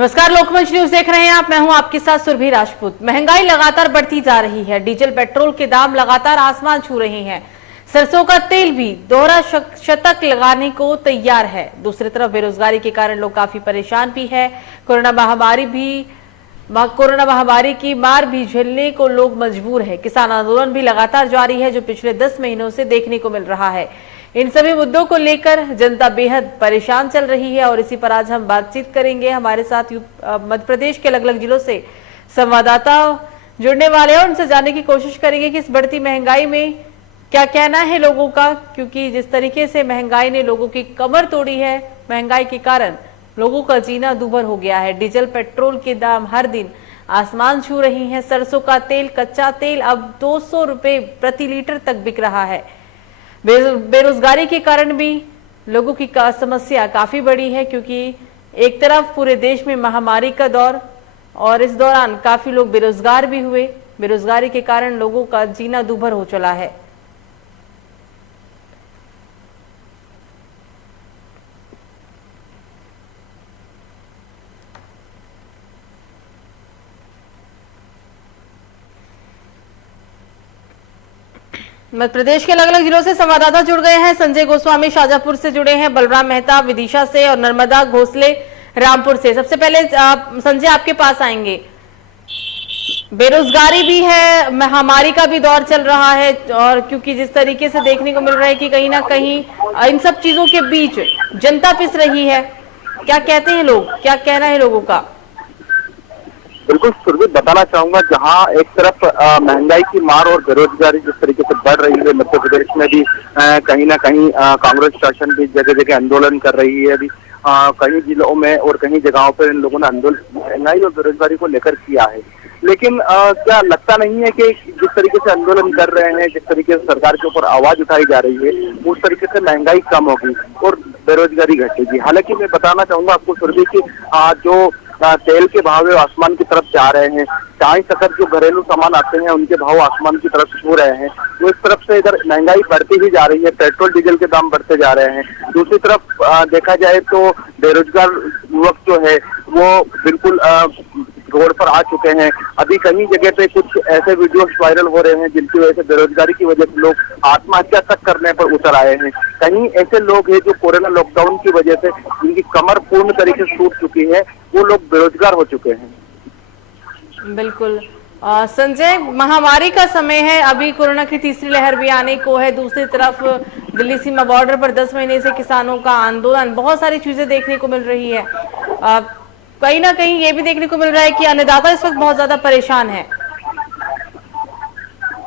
नमस्कार, लोकमंच न्यूज देख रहे हैं आप। मैं हूं आपके साथ सुरभि राजपूत। महंगाई लगातार बढ़ती जा रही है। डीजल पेट्रोल के दाम लगातार आसमान छू रहे हैं। सरसों का तेल भी दोहरा शतक लगाने को तैयार है। दूसरी तरफ बेरोजगारी के कारण लोग काफी परेशान भी है। कोरोना महामारी की मार भी झेलने को लोग मजबूर है। किसान आंदोलन भी लगातार जारी है, जो पिछले 10 महीनों से देखने को मिल रहा है। इन सभी मुद्दों को लेकर जनता बेहद परेशान चल रही है और इसी पर आज हम बातचीत करेंगे। हमारे साथ मध्य प्रदेश के अलग अलग जिलों से संवाददाता जुड़ने वाले हैं। उनसे जानने की कोशिश करेंगे कि इस बढ़ती महंगाई में क्या कहना है लोगों का, क्योंकि जिस तरीके से महंगाई ने लोगों की कमर तोड़ी है, महंगाई के कारण लोगों का जीना दूभर हो गया है। डीजल पेट्रोल के दाम हर दिन आसमान छू रही हैं। सरसों का तेल, कच्चा तेल अब 200 रुपए प्रति लीटर तक बिक रहा है। बेरोजगारी के कारण भी लोगों की समस्या काफी बड़ी है, क्योंकि एक तरफ पूरे देश में महामारी का दौर और इस दौरान काफी लोग बेरोजगार भी हुए। बेरोजगारी के कारण लोगों का जीना दूभर हो चला है। मध्य प्रदेश के अलग अलग जिलों से संवाददाता जुड़ गए हैं। संजय गोस्वामी शाजापुर से जुड़े हैं, बलराम मेहता विदिशा से और नर्मदा घोसले रामपुर से। सबसे पहले संजय आपके पास आएंगे। बेरोजगारी भी है, महामारी का भी दौर चल रहा है और क्योंकि जिस तरीके से देखने को मिल रहा है कि कहीं ना कहीं इन सब चीजों के बीच जनता पिस रही है, क्या कहते हैं लोग, क्या कहना है लोगों का? बिल्कुल सुरभि, बताना चाहूंगा, जहां एक तरफ महंगाई की मार और बेरोजगारी जिस तरीके से बढ़ रही है, मध्य प्रदेश में भी कहीं ना कहीं कांग्रेस शासन भी जगह जगह आंदोलन कर रही है। अभी कई जिलों में और कई जगहों पर इन लोगों ने आंदोलन महंगाई और बेरोजगारी को लेकर किया है। लेकिन क्या लगता नहीं है कि जिस तरीके से आंदोलन कर रहे हैं, जिस तरीके से सरकार के ऊपर आवाज उठाई जा रही है, उस तरीके से महंगाई कम होगी और बेरोजगारी घटेगी। हालांकि मैं बताना चाहूंगा आपको सुरभि की जो तेल के भाव आसमान की तरफ जा रहे हैं, चाय शक्कर जो घरेलू सामान आते हैं उनके भाव आसमान की तरफ छू रहे हैं। तो इस तरफ से इधर महंगाई बढ़ती ही जा रही है, पेट्रोल डीजल के दाम बढ़ते जा रहे हैं। दूसरी तरफ देखा जाए तो बेरोजगार युवक जो है वो बिल्कुल रोड पर आ चुके हैं। अभी कई जगह पे कुछ ऐसे वीडियोस वायरल हो रहे हैं जिनकी वजह से बेरोजगारी की वजह से लोग आत्महत्या तक करने पर उतर आए हैं। कहीं ऐसे लोग हैं जो कोरोना लॉकडाउन की वजह से जिनकी कमर पूर्ण तरीके से टूट चुकी है, वो लोग बेरोजगार हो चुके हैं। बिल्कुल संजय, महामारी का समय है, अभी कोरोना की तीसरी लहर भी आने को है। दूसरी तरफ दिल्ली सीमा बॉर्डर पर 10 महीने से किसानों का आंदोलन, बहुत सारी चीजें देखने को मिल रही है। कहीं ना कहीं ये भी देखने को मिल रहा है कि अन्नदाता इस वक्त बहुत ज्यादा परेशान है।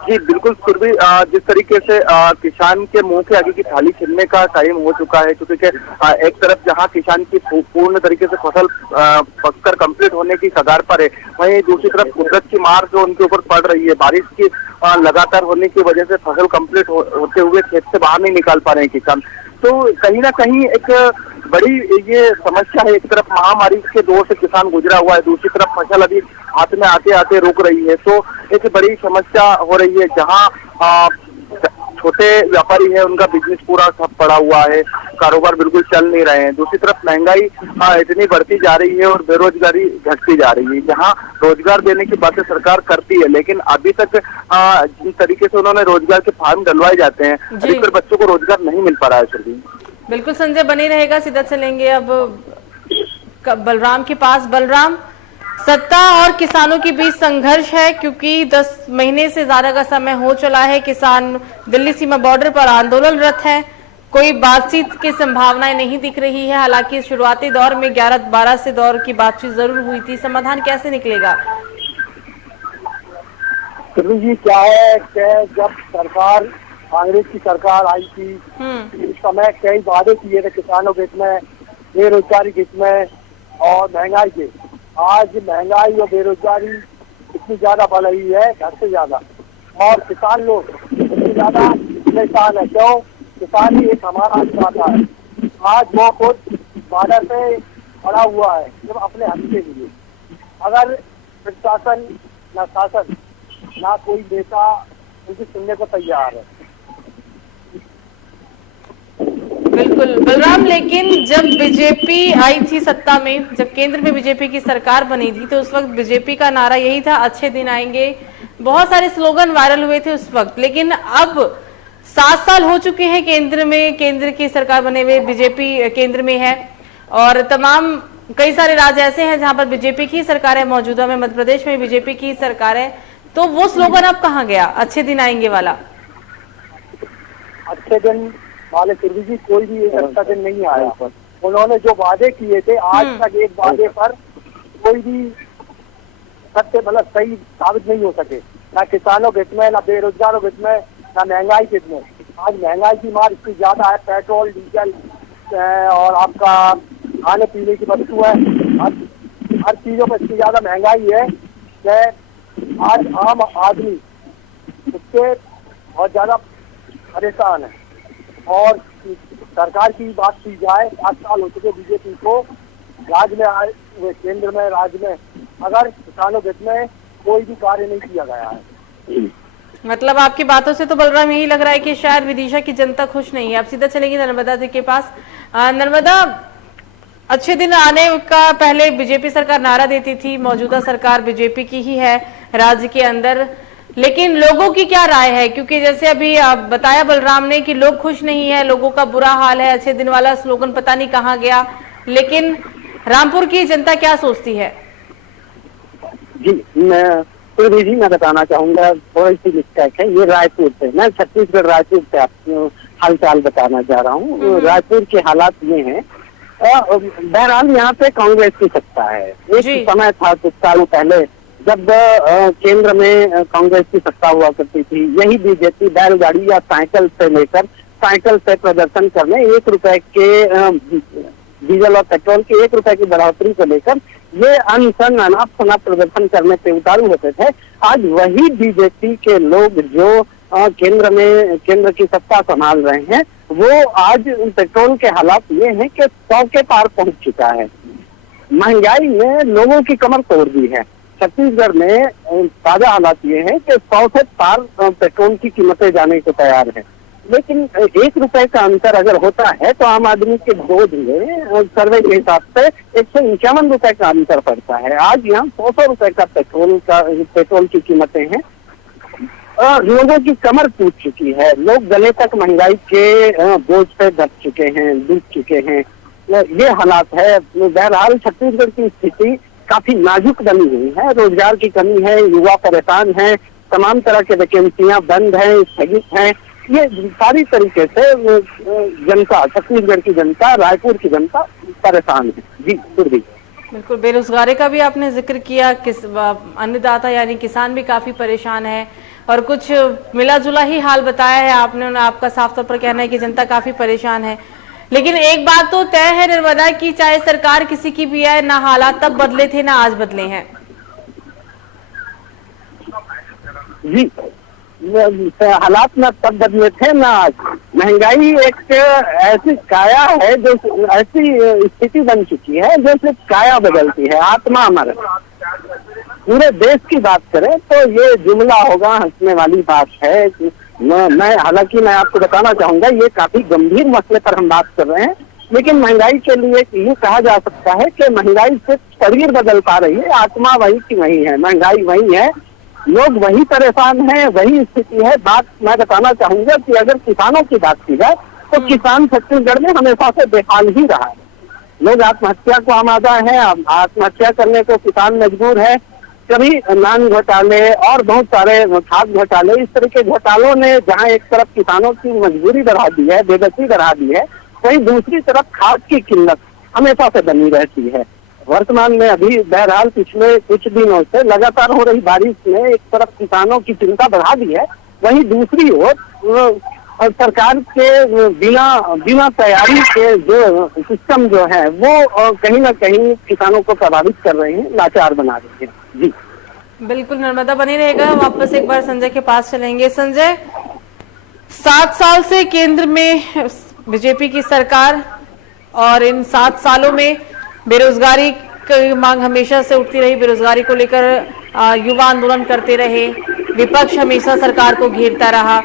जी बिल्कुल सुरभि, जिस तरीके से किसान के मुंह के आगे की थाली छीनने का टाइम हो चुका है, क्योंकि एक तरफ जहां किसान की पूर्ण तरीके से फसल पककर कंप्लीट होने की कगार पर है, वहीं दूसरी तरफ कुदरत की मार जो उनके ऊपर पड़ रही है, बारिश की लगातार होने की वजह से फसल कंप्लीट होते हुए खेत से बाहर नहीं निकाल पा रहे हैं किसान। तो कहीं ना कहीं एक बड़ी ये समस्या है। एक तरफ महामारी के दौर से किसान गुजरा हुआ है, दूसरी तरफ फसल अभी हाथ में आते आते रुक रही है। तो एक बड़ी समस्या हो रही है, जहां छोटे व्यापारी है उनका बिजनेस पूरा ठप पड़ा हुआ है, कारोबार बिल्कुल चल नहीं रहे हैं। दूसरी तरफ महंगाई इतनी बढ़ती जा रही है और बेरोजगारी घटती जा रही है। जहां रोजगार देने की बातें सरकार करती है, लेकिन अभी तक जिस तरीके से उन्होंने रोजगार के फार्म डलवाए जाते हैं, अधिकतर बच्चों को रोजगार नहीं मिल पा रहा है। सर बिल्कुल संजय, बने रहेगा, सीधा चलेंगे अब बलराम के पास। बलराम, सत्ता और किसानों के बीच संघर्ष है, क्योंकि 10 महीने से ज्यादा का समय हो चला है। किसान दिल्ली सीमा बॉर्डर पर आंदोलनरत है। कोई बातचीत की संभावनाएं नहीं दिख रही है। हालांकि शुरुआती दौर में 11-12 से दौर की बातचीत जरूर हुई थी। समाधान कैसे निकलेगा? जी क्या है कि जब सरकार कांग्रेस की सरकार आई थी, इस समय कई वादे किए थे किसानों के हित में, बेरोजगारी के हित में और महंगाई के। आज महंगाई और बेरोजगारी इतनी ज्यादा बढ़ रही है, घर से ज्यादा, और किसान लोग इतनी ज्यादा परेशान है। क्यों? किसान ही एक हमारा अन्नदाता है। आज वो खुद बॉर्डर पे पड़ा हुआ है जब अपने हक के लिए। अगर प्रशासन न शासन ना कोई नेता उनकी सुनने को तैयार है। बिल्कुल बलराम, लेकिन जब बीजेपी आई थी सत्ता में, जब केंद्र में बीजेपी की सरकार बनी थी, तो उस वक्त बीजेपी का नारा यही था, अच्छे दिन आएंगे। बहुत सारे स्लोगन वायरल हुए थे उस वक्त। लेकिन अब 7 साल हो चुके हैं केंद्र की सरकार बने हुए, बीजेपी केंद्र में है और तमाम कई सारे राज्य ऐसे हैं जहां पर बीजेपी की सरकार है। मौजूदा में मध्य प्रदेश में बीजेपी की सरकार है, तो वो स्लोगन अब कहाँ गया, अच्छे दिन आएंगे वाला? अच्छे दिन वाले सुरभि जी, कोई भी एक अच्छा दिन नहीं आया पर उन्होंने जो वादे किए थे आज तक एक वादे पर कोई भी सत्य मतलब सही साबित नहीं हो सके, ना किसानों के हित में, ना बेरोजगारों के हित में, ना महंगाई के हित में। आज महंगाई की मार इतनी ज्यादा है, पेट्रोल डीजल और आपका खाने पीने की वस्तु है, हर चीजों पर इतनी ज्यादा महंगाई है कि आज आम आदमी उससे बहुत ज्यादा परेशान है। और सरकार की बात की जाए, 7 साल हो चुके बीजेपी को राज्य में आए हुए, केंद्र में राज्य में, अगर किसानों के हित में कोई भी कार्य नहीं किया गया है। मतलब आपकी बातों से तो बलराम यही लग रहा है कि शायद विदिशा की जनता खुश नहीं है। अब सीधा चलेंगे नर्मदा जी के पास। नर्मदा, अच्छे दिन आने का पहले बीजेपी सरकार नारा देती थी, मौजूदा सरकार बीजेपी की ही है राज्य के अंदर, लेकिन लोगों की क्या राय है? क्योंकि जैसे अभी बताया बलराम ने कि लोग खुश नहीं है, लोगों का बुरा हाल है, अच्छे दिन वाला स्लोगन पता नहीं कहाँ गया, लेकिन रामपुर की जनता क्या सोचती है? जी मैं बताना चाहूंगा, थोड़ी सी मिस्टेक है, ये रायपुर से, मैं छत्तीसगढ़ रायपुर से आपको हाल चाल बताना चाह रहा हूँ। रायपुर के हालात ये हैं, बहरहाल यहाँ पे कांग्रेस की सत्ता है। एक समय था कुछ सालों पहले जब केंद्र में कांग्रेस की सत्ता हुआ करती थी, यही बीजेपी बैलगाड़ी या साइकिल से लेकर साइकिल से प्रदर्शन करने 1 रुपए के डीजल और पेट्रोल के 1 रुपए की बढ़ोतरी को लेकर ये अनशन अनाप शनाप प्रदर्शन करने पे उतारू होते थे। आज वही बीजेपी के लोग जो केंद्र की सत्ता संभाल रहे हैं, वो आज पेट्रोल के हालात ये हैं कि 100 के पार पहुंच चुका है। महंगाई ने लोगों की कमर तोड़ दी है। छत्तीसगढ़ में ताजा हालात ये है कि 100 से पार पेट्रोल की कीमतें जाने को तैयार है। लेकिन 1 रुपए का अंतर अगर होता है तो आम आदमी के बोझ में सर्वे के हिसाब से 151 रुपए का अंतर पड़ता है। आज यहाँ 100 रुपए का पेट्रोल की कीमतें हैं। लोगों की कमर टूट चुकी है, लोग गले तक महंगाई के बोझ पे दब चुके हैं, डूब चुके हैं। ये हालात है। बहरहाल छत्तीसगढ़ की स्थिति काफी नाजुक बनी हुई है, रोजगार की कमी है, युवा परेशान है, तमाम तरह के वैकेंसियां बंद हैं, स्थगित हैं। ये सारी तरीके से जनता, छत्तीसगढ़ की जनता, रायपुर की जनता परेशान है। जी बिल्कुल, बेरोजगारी का भी आपने जिक्र किया, अन्नदाता यानी किसान भी काफी परेशान है और कुछ मिला जुला ही हाल बताया है आपने। आपका साफ तौर पर कहना है कि जनता काफी परेशान है, लेकिन एक बात तो तय है नर्मदा की, चाहे सरकार किसी की भी है, ना हालात तब बदले थे ना आज बदले हैं। जी, हालात ना तब बदले थे ना आज। महंगाई एक ऐसी काया है, जो ऐसी स्थिति बन चुकी है जैसे काया बदलती है, आत्मा अमर है। पूरे देश की बात करें तो ये जुमला होगा, हंसने वाली बात है। हालांकि मैं आपको बताना चाहूंगा, ये काफी गंभीर मसले पर हम बात कर रहे हैं, लेकिन महंगाई के लिए ये कहा जा सकता है कि महंगाई से शरीर बदल पा रही है, आत्मा वही की वही है, महंगाई वही है, लोग वही परेशान हैं, वही स्थिति है। बात मैं बताना चाहूंगा कि अगर किसानों की बात की जाए तो किसान छत्तीसगढ़ में हमेशा से बेहाल ही रहा है। लोग आत्महत्या को आमादा है, आत्महत्या करने को किसान मजबूर है। कभी नान घोटाले और बहुत सारे खाद घोटाले, इस तरह के घोटालों ने जहां एक तरफ किसानों की मजबूरी बढ़ा दी है, बेबसी बढ़ा दी है, वहीं दूसरी तरफ खाद की किल्लत हमेशा से बनी रहती है। वर्तमान में अभी बहरहाल पिछले कुछ दिनों से लगातार हो रही बारिश ने एक तरफ किसानों की चिंता बढ़ा दी है, वहीं दूसरी ओर सरकार के बिना तैयारी के जो सिस्टम जो है वो कहीं ना कहीं किसानों को प्रभावित कर रहे हैं, लाचार बना रहे हैं। जी बिल्कुल, नर्मदा बनी रहेगा। वापस एक बार संजय के पास चलेंगे। संजय, 7 साल से केंद्र में बीजेपी की सरकार और इन 7 सालों में बेरोजगारी की मांग हमेशा से उठती रही, बेरोजगारी को लेकर युवा आंदोलन करते रहे, विपक्ष हमेशा सरकार को घेरता रहा।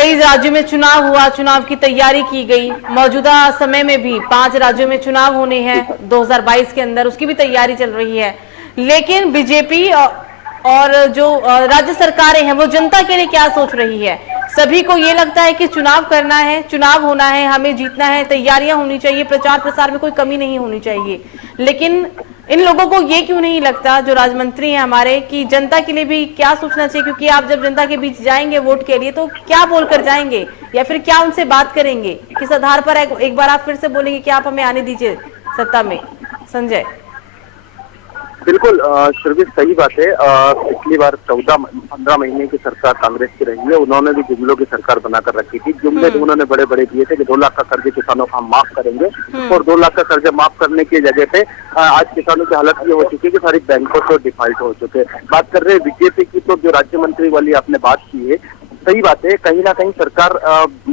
कई राज्यों में चुनाव हुआ, चुनाव की तैयारी की गई, मौजूदा समय में भी 5 राज्यों में चुनाव होने हैं 2022 के अंदर, उसकी भी तैयारी चल रही है। लेकिन बीजेपी और जो राज्य सरकारें हैं वो जनता के लिए क्या सोच रही है? सभी को ये लगता है कि चुनाव करना है, चुनाव होना है, हमें जीतना है, तैयारियां होनी चाहिए, प्रचार प्रसार में कोई कमी नहीं होनी चाहिए। लेकिन इन लोगों को ये क्यों नहीं लगता, जो राज्य मंत्री हैं हमारे, कि जनता के लिए भी क्या सोचना चाहिए? क्योंकि आप जब जनता के बीच जाएंगे वोट के लिए तो क्या बोलकर जाएंगे, या फिर क्या उनसे बात करेंगे? किस आधार पर एक बार आप फिर से बोलेंगे कि आप हमें आने दीजिए सत्ता में? संजय। बिल्कुल श्रवित, सही बात है। पिछली बार 14-15 महीने की सरकार कांग्रेस की रही है, उन्होंने भी जुमलों की सरकार बनाकर रखी थी। जुमले उन्होंने बड़े बड़े दिए थे कि 2 लाख का कर्ज किसानों का हम माफ करेंगे, और 2 लाख का कर्ज माफ करने की जगह पे आज किसानों की हालत ये हो चुकी है कि सारी बैंकों को डिफॉल्ट हो चुके हैं। बात कर रहे हैं बीजेपी की, तो जो राज्य मंत्री वाली आपने बात की है, सही बात है। कहीं ना कहीं सरकार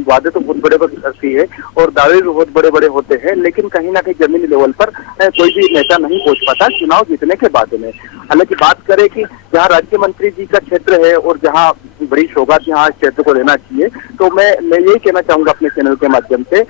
वादे तो बहुत बड़े बड़े करती है और दावे भी बहुत बड़े बड़े होते हैं, लेकिन कहीं ना कहीं जमीनी लेवल पर कोई भी नेता नहीं पहुंच पाता चुनाव जीतने के बाद में। हालांकि बात करें कि जहां राज्य मंत्री जी का क्षेत्र है और जहां बड़ी सौगात यहाँ क्षेत्र को लेना चाहिए, तो मैं यही कहना चाहूंगा अपने चैनल के माध्यम से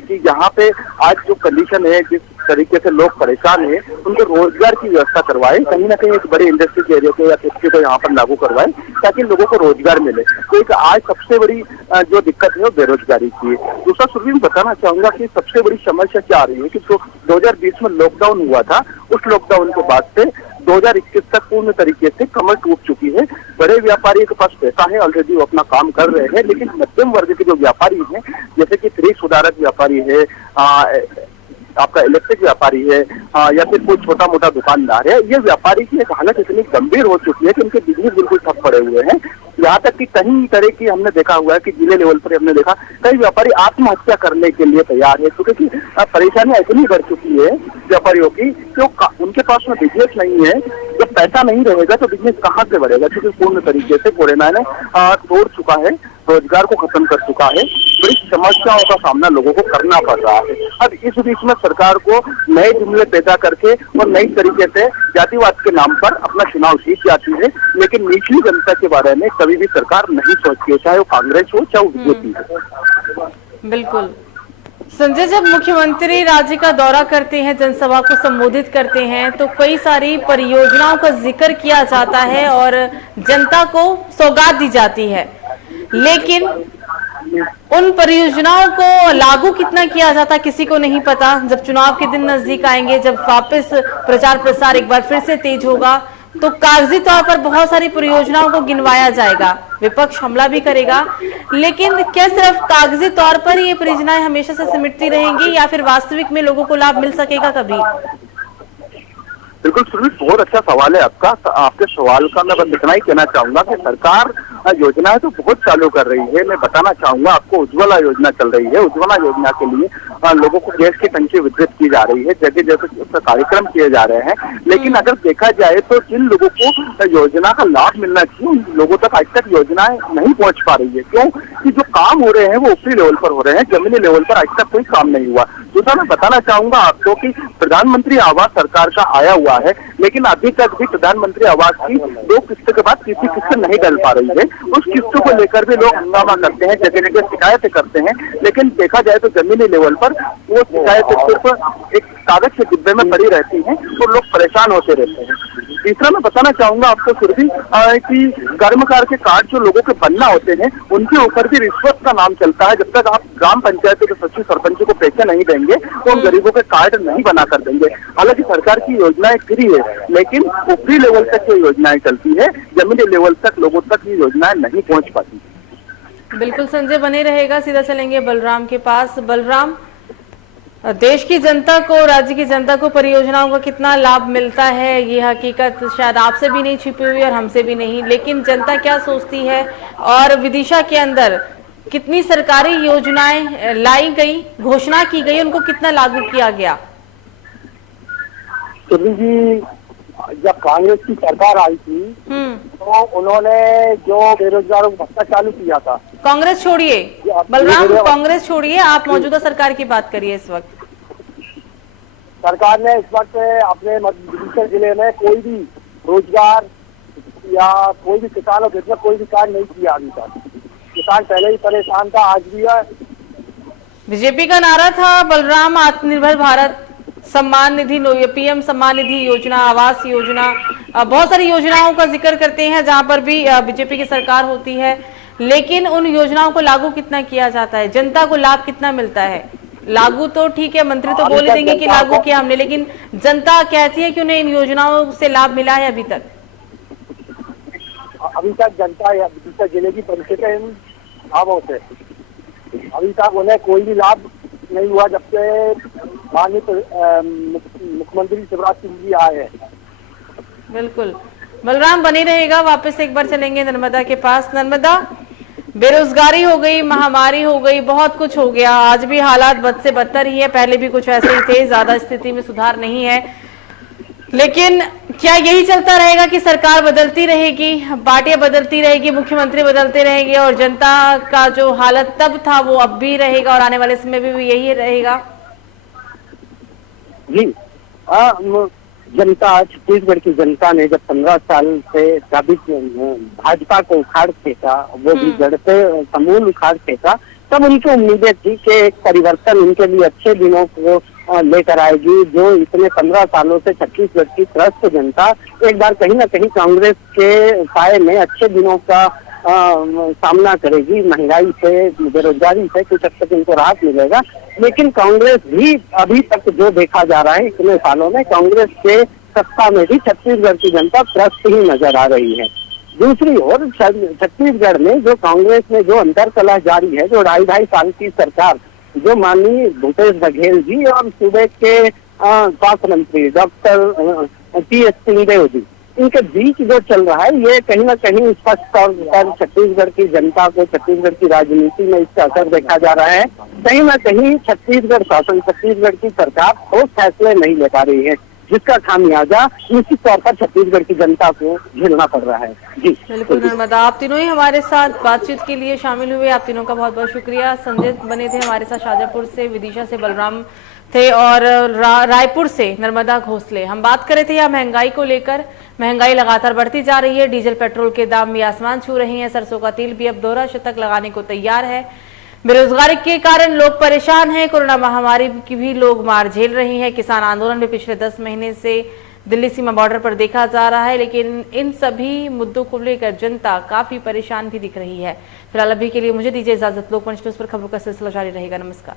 कि यहाँ पे आज जो कंडीशन है, जिस तरीके से लोग परेशान हैं, उनको रोजगार की व्यवस्था करवाए, कहीं ना कहीं एक बड़े इंडस्ट्री एरिया को या फैक्ट्री को यहाँ पर लागू करवाए ताकि लोगों को रोजगार मिले। तो एक आज सबसे बड़ी जो दिक्कत है वो बेरोजगारी की है। दूसरा सुरवीर बताना चाहूंगा कि सबसे बड़ी समस्या क्या आ रही है कि 2020 में लॉकडाउन हुआ था, उस लॉकडाउन के बाद से 2021 तक पूर्ण तरीके से कमर टूट चुकी है। बड़े व्यापारियों के पास पैसा है, ऑलरेडी वो अपना काम कर रहे हैं, लेकिन मध्यम वर्ग के जो व्यापारी हैं, जैसे कि फ्रिज सुधारक व्यापारी है, आपका इलेक्ट्रिक व्यापारी है, या फिर कोई छोटा मोटा दुकानदार है, ये व्यापारी की एक हालत इतनी गंभीर हो चुकी है कि उनके बिजनेस बिल्कुल ठप पड़े हुए हैं। यहाँ तक कि कहीं तरह की हमने देखा हुआ है कि जिले लेवल पर हमने देखा कई व्यापारी आत्महत्या करने के लिए तैयार है, क्योंकि परेशानियां इतनी बढ़ चुकी है व्यापारियों की कि उनके पास में बिजनेस नहीं है। जब पैसा नहीं रहेगा तो बिजनेस कहाँ से बढ़ेगा, क्योंकि पूर्ण तरीके से कोरोना ने तोड़ चुका है, रोजगार को खत्म कर चुका है, बड़ी समस्याओं का सामना लोगों को करना पड़ रहा है। अब इस बीच में सरकार को नए जुमले पैदा करके और नई तरीके से जातिवाद के नाम पर अपना चुनाव जीत जाती है, लेकिन निचली जनता के बारे में कभी भी सरकार नहीं सोचती है, चाहे वो कांग्रेस हो चाहे वो बीजेपी हो। बिल्कुल संजय, जब मुख्यमंत्री राज्य का दौरा करते हैं, जनसभा को संबोधित करते हैं, तो कई सारी परियोजनाओं का जिक्र किया जाता है और जनता को सौगात दी जाती है, लेकिन उन परियोजनाओं को लागू कितना किया जाता किसी को नहीं पता। जब चुनाव के दिन नजदीक आएंगे, जब वापस प्रचार प्रसार एक बार फिर से तेज होगा, तो कागजी तौर पर बहुत सारी परियोजनाओं को गिनवाया जाएगा, विपक्ष हमला भी करेगा, लेकिन क्या सिर्फ कागजी तौर पर ये परियोजनाएं हमेशा से सिमटती रहेंगी या फिर वास्तविक में लोगों को लाभ मिल सकेगा कभी? बिल्कुल सुनील, बहुत अच्छा सवाल है आपका। आपके सवाल का मैं बस इतना ही कहना चाहूंगा कि सरकार योजनाएं तो बहुत चालू कर रही है। मैं बताना चाहूंगा आपको, उज्ज्वला योजना चल रही है। उज्ज्वला योजना के लिए लोगों को गैस की टंकी वितरित की जा रही है, जगह जगह उसका कार्यक्रम किए जा रहे हैं, लेकिन अगर देखा जाए तो जिन लोगों को योजना का लाभ मिलना चाहिए उन लोगों तक आज तक योजनाएं नहीं पहुंच पा रही है। क्यों? कि जो काम हो रहे हैं वो ऊपरी लेवल पर हो रहे हैं, जमीनी लेवल पर आज तक कोई काम नहीं हुआ। दूसरा मैं बताना चाहूंगा आपको कि प्रधानमंत्री आवास सरकार का आया हुआ है, लेकिन अभी तक भी प्रधानमंत्री आवास की 2 किस्त के बाद तीसरी किस्त नहीं डल पा रही है। उस किस्तों को लेकर भी लोग हंगामा करते हैं, जगह जगह शिकायतें करते हैं, लेकिन देखा जाए तो जमीनी लेवल पर वो शिकायतें सिर्फ एक कागज के डिब्बे में पड़ी रहती हैं और लोग परेशान होते रहते हैं। तीसरा मैं बताना चाहूंगा आपको सुरभि कि कर्मकार के कार्ड जो लोगों के बनना होते हैं उनके ऊपर भी रिश्वत का नाम चलता है। जब तक आप ग्राम पंचायत के सचिव सरपंच को पैसे नहीं देंगे तो उन गरीबों के कार्ड नहीं बना कर देंगे। हालांकि सरकार की योजनाएं फ्री है, लेकिन ऊपरी लेवल तक ये योजनाएं चलती है, जमीनी लेवल तक लोगों तक ये योजनाएं नहीं पहुंच पाती। बिल्कुल संजय बने रहेगा। सीधा चलेंगे बलराम के पास। बलराम, देश की जनता को, राज्य की जनता को परियोजनाओं का कितना लाभ मिलता है, ये हकीकत शायद आपसे भी नहीं छिपी हुई और हमसे भी नहीं, लेकिन जनता क्या सोचती है और विदिशा के अंदर कितनी सरकारी योजनाएं लाई गई, घोषणा की गई, उनको कितना लागू किया गया? जी, जब कांग्रेस की सरकार आई थी तो उन्होंने जो बेरोजगारों को भत्ता चालू किया था। कांग्रेस छोड़िए बलराम, कांग्रेस छोड़िए, आप मौजूदा सरकार की बात करिए। इस वक्त सरकार ने इस वक्त अपने विदिशा जिले में कोई भी रोजगार या कोई भी किसानों के लिए कोई भी कार्य नहीं किया अभी तक। किसान पहले ही परेशान था, आज भी है। बीजेपी का नारा था बलराम आत्मनिर्भर भारत सम्मान निधि, पीएम सम्मान निधि योजना, आवास योजना, बहुत सारी योजनाओं का जिक्र करते हैं जहां पर भी बीजेपी की सरकार होती है, लेकिन उन योजनाओं को लागू कितना किया जाता है, जनता को लाभ कितना मिलता है? लागू तो ठीक है, मंत्री तो बोल देंगे कि लागू किया हमने, लेकिन जनता कहती है कि उन्हें इन योजनाओं से लाभ मिला है अभी तक? अभी तक जनता या विदिशा जिले की पंचायतें इन लाभों से अभी तक उन्हें कोई भी लाभ नहीं हुआ जब से माननीय मुख्यमंत्री शिवराज सिंह जी आए हैं। बिल्कुल बलराम बने रहेगा, वापस एक बार चलेंगे नर्मदा के पास। नर्मदा, बेरोजगारी हो गई, महामारी हो गई, बहुत कुछ हो गया, आज भी हालात बद से बदतर ही है, पहले भी कुछ ऐसे ही थे, ज्यादा स्थिति में सुधार नहीं है, लेकिन क्या यही चलता रहेगा कि सरकार बदलती रहेगी, पार्टियां बदलती रहेगी, मुख्यमंत्री बदलते रहेंगे और जनता का जो हालत तब था वो अब भी रहेगा और आने वाले समय में भी यही रहेगा? जी, जनता, छत्तीसगढ़ की जनता ने जब 15 साल से स्थापित भाजपा को उखाड़ फेंका, वो भी जड़ से समूल उखाड़ फेंका, तब उनकी उम्मीदें थी कि एक परिवर्तन उनके लिए अच्छे दिनों को लेकर आएगी। जो इतने 15 सालों से छत्तीसगढ़ की त्रस्त जनता एक बार कहीं ना कहीं कांग्रेस के साए में अच्छे दिनों का सामना करेगी, महंगाई से, बेरोजगारी से कुछ हद तक इनको राहत मिलेगा। लेकिन कांग्रेस भी अभी तक जो देखा जा रहा है इतने सालों में, कांग्रेस के सत्ता में भी छत्तीसगढ़ की जनता त्रस्त ही नजर आ रही है। दूसरी ओर छत्तीसगढ़ में जो कांग्रेस में जो अंतरकलह जारी है, जो 2.5 साल की सरकार, जो माननीय भूपेश बघेल जी और सूबे के स्वास्थ्य मंत्री डॉक्टर टी.एस. सिंहदेव जी, इनके बीच जो चल रहा है, ये कहीं ना कहीं स्पष्ट तौर पर छत्तीसगढ़ की जनता को, छत्तीसगढ़ की राजनीति में इसका असर देखा जा रहा है। कहीं ना कहीं छत्तीसगढ़ शासन, छत्तीसगढ़ की सरकार ठोस फैसले नहीं ले पा रही है, जिसका खामियाजा निश्चित तौर पर छत्तीसगढ़ की जनता को झेलना पड़ रहा है। जी बिल्कुल नर्मदा, आप तीनों ही हमारे साथ बातचीत के लिए शामिल हुए, आप तीनों का बहुत बहुत शुक्रिया। संजय बने थे हमारे साथ शाजापुर से, विदिशा से बलराम थे और रायपुर से नर्मदा घोसले। हम बात कर रहे थे यहाँ महंगाई को लेकर, महंगाई लगातार बढ़ती जा रही है, डीजल पेट्रोल के दाम भी आसमान छू रहे हैं, सरसों का तेल भी अब दोहरा शतक लगाने को तैयार है, बेरोजगारी के कारण लोग परेशान हैं, कोरोना महामारी की भी लोग मार झेल रही है, किसान आंदोलन भी पिछले 10 महीने से दिल्ली सीमा बॉर्डर पर देखा जा रहा है, लेकिन इन सभी मुद्दों को लेकर जनता काफी परेशान भी दिख रही है। फिलहाल अभी के लिए मुझे दीजिए इजाजत, लोकमंच न्यूज़ पर खबरों का सिलसिला जारी रहेगा। नमस्कार।